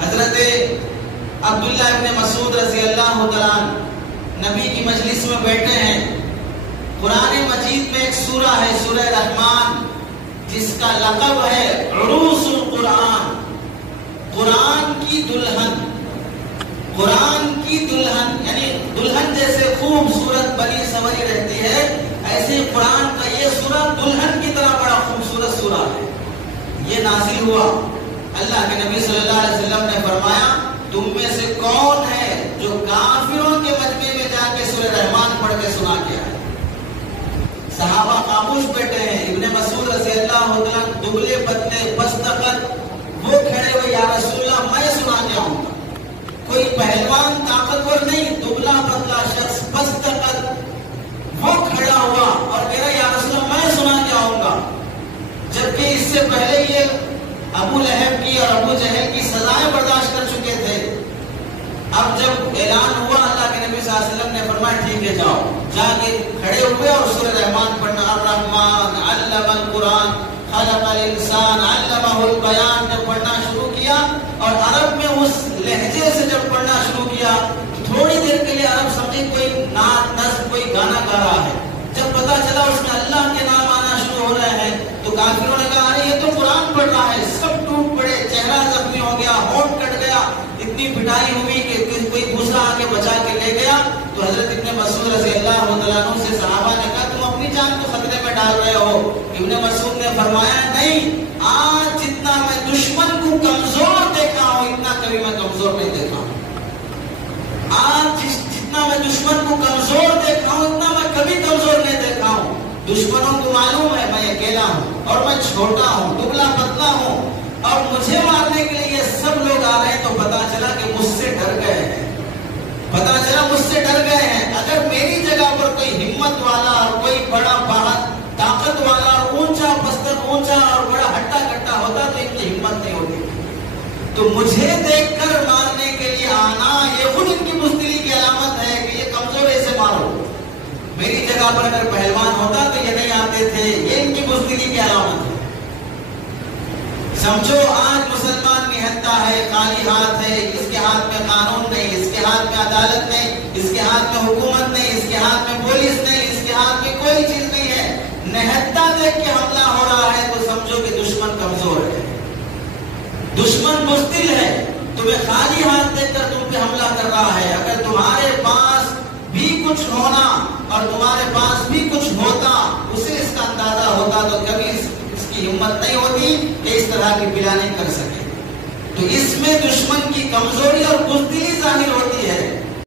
حضرت عبداللہ ابن مسعود رضی اللہ تعالیٰ نبی کی مجلس میں بیٹھے ہیں. قرآن مجید میں ایک سورہ ہے سورہ رحمان جس کا لقب ہے عروس القرآن، قرآن کی دلہن. قرآن کی دلہن یعنی دلہن جیسے خوبصورت بنی سنوری رہتی ہے، ایسے ہی قرآن کا یہ سورہ دلہن کی طرح بڑا خوبصورت سورہ ہے. یہ نازل ہوا. اللہ کے نبی صلی اللہ علیہ وسلم نے فرمایا تم میں سے کون ہے جو کافروں کے مجمع میں جا کے سورہ رحمان پڑھ کے سنا کے آئے. صحابہ خاموش بیٹھے ہیں. ابن مسعود رضی اللہ عنہ دبلے پتلے بستقت وہ کھڑے ہوئے، یا رسول اللہ میں سنا کے آؤں گا. کوئی پہلوان طاقتور نہیں، دبلا پتلا شخص بستقت وہ کھڑا ہوا اور کہہ رہا یا رسول اللہ میں سنا کے آؤں گا. جبکہ اس سے پہلے یہ ابو لہب کی اور ابو جہل کی سزائیں برداشت کر چکے تھے. اب جب اعلان ہوا اللہ کے نبی صلی اللہ علیہ وسلم نے فرمایا ٹھیک ہے جاؤ. جا کے کھڑے ہوئے اور سورہ رحمان پڑھنا. الرحمن علم القرآن خلق الانسان علمہ البیان جب پڑھنا شروع کیا اور عرب میں اس لہجے سے جب پڑھنا شروع کیا تھوڑی دیر کے لیے عرب سمجھے کوئی نعت نظم کوئی گانا گا رہا ہے. جب پتا چلا اس میں اللہ کے نام آنا شروع ہو رہے ہیں تو کافروں نے کہا ارے یہ تو قرآن پڑھ رہا ہے. سب ٹوٹ پڑے، چہرہ زخمی ہو گیا، ہونٹ کٹ گیا، اتنی پٹائی ہوئی کہ کوئی دوسرا آ کے بچا کے لے گیا. تو حضرت ابن مسعود رضی اللہ عنہ سے صحابہ نے کہا تم اپنی جان کو خطرے میں ڈال رہے ہو. ابن مسعود نے فرمایا نہیں، آج جتنا میں دشمن کو کمزور دیکھا ہوں اتنا کبھی میں کمزور نہیں دیکھا ہوں. آج جتنا میں دشمن کو کمزور دیکھا ہوں اتنا میں کبھی کمزور نہیں دیکھا ہوں. دشمنوں کو معلوم ہے میں اکیلا ہوں اور میں چھوٹا ہوں، دبلا پتلا ہوں اور مجھے مارنے کے لیے یہ سب لوگ آ رہے ہیں. تو پتا چلا کہ مجھ سے ڈر گئے ہیں، پتا چلا مجھ سے ڈر گئے ہیں. اگر میری جگہ پر کوئی ہمت والا اور کوئی بڑا بہت طاقت والا اور اونچا پستر اونچا اور بڑا ہٹا کٹا ہوتا تو ان کی ہمت نہیں ہوتی. تو مجھے دیکھ کر مارنے کے لیے آنا یہ خود ان کی بزدلی کی علامت ہے کہ یہ کمزور ایسے مارو. میری جگہ پر اگر پہلوان ہوتا تو یہ نہیں آتے تھے. یہ ان کی بزدلی کی علامت ہے. سمجھو آج مسلمان نہتا ہے، خالی ہاتھ ہے. اس کے ہاتھ میں قانون نہیں، اس کے ہاتھ میں عدالت نہیں، اس کے ہاتھ میں حکومت نہیں، اس کے ہاتھ میں پولیس نہیں، اس کے ہاتھ میں کوئی چیز نہیں ہے. نہتا دیکھ کے حملہ ہو رہا ہے تو سمجھو کہ دشمن کمزور ہے، دشمن بزدل ہے. تمہیں خالی ہاتھ دیکھ کر تم پہ حملہ کر رہا ہے. اگر تمہارے پاس بھی کچھ ہونا اور تمہارے پاس بھی کچھ ہوتا، اسے اس کا اندازہ ہوتا تو کبھی اس کی ہمت نہیں ہوتی کہ اس طرح کی پلاننگ کر سکے. تو اس میں دشمن کی کمزوری اور